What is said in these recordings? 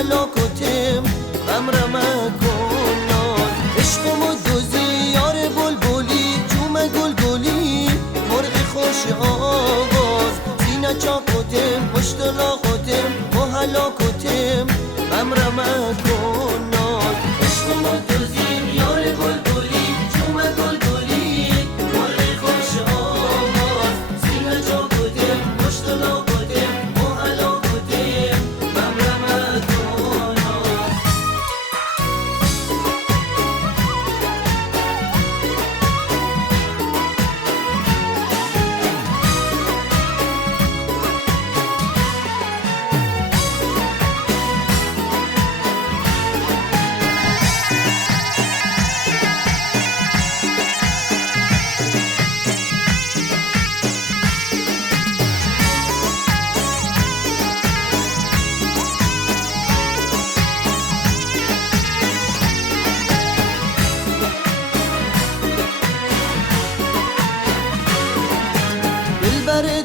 هلاکتم غمرم کن ناز عشقم و دوزی یار بلبلی جوم گلگلی مرغ خوش آواز سینه چاکتم پشت لاغتم و هلاکتم غمرم کن ناز عشقم و دوزی یار بلبلی جوم گلگلی مرغ خوش آواز سینه چاکتم پشت لاغتم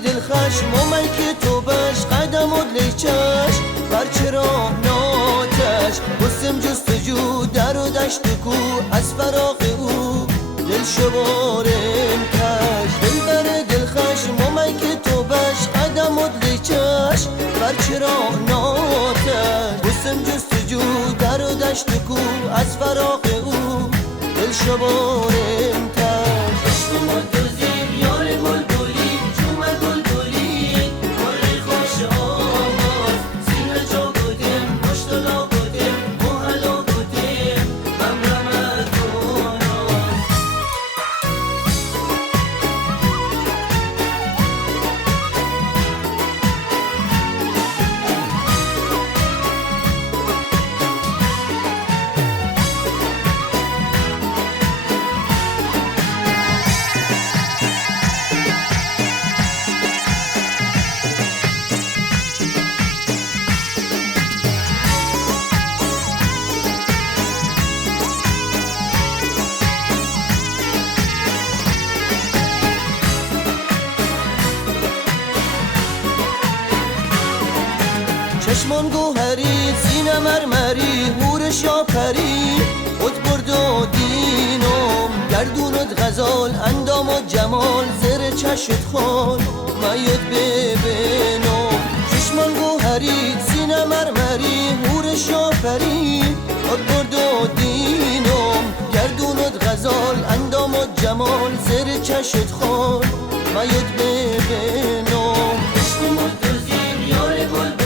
دل خشم و من که تو بش قدم و لیچش برچرا ناتش بسم جستجو در و دشت کو از فراق او دل شبارم کش دل بر دل خشم و من که تو بش قدم و لیچش برچرا ناتش بسم جستجو در و دشت کو از فراق او دل شبارم کش عشق و دوزی یار بلبلی چشمان گوهری سینه مرمری هورش یا پری خود برد و دینم گردوند غزال اندام و جمال زر چشت خال میاد ببینم چشمان گوهری سینه مرمری هورش یا پری خود برد و دینم گردوند غزال اندام و جمال زر چشت خال میاد ببینم عشق مدوزی یار بلبلی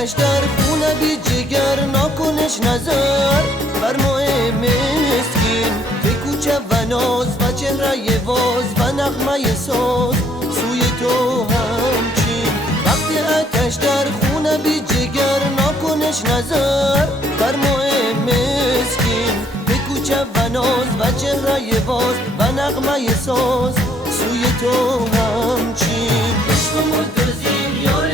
آتش در خونه بی جگر ناکنش نظر بر ماه مسکین به کوچه و ناز و چهره باز و نغمه ساز سوی تو همچین وقتی آتش در خونه بی جگر ناکنش نظر بر ماه مسکین به کوچه و ناز و چهره باز و نغمه ساز سوی تو همچین عشق مدرزیم یار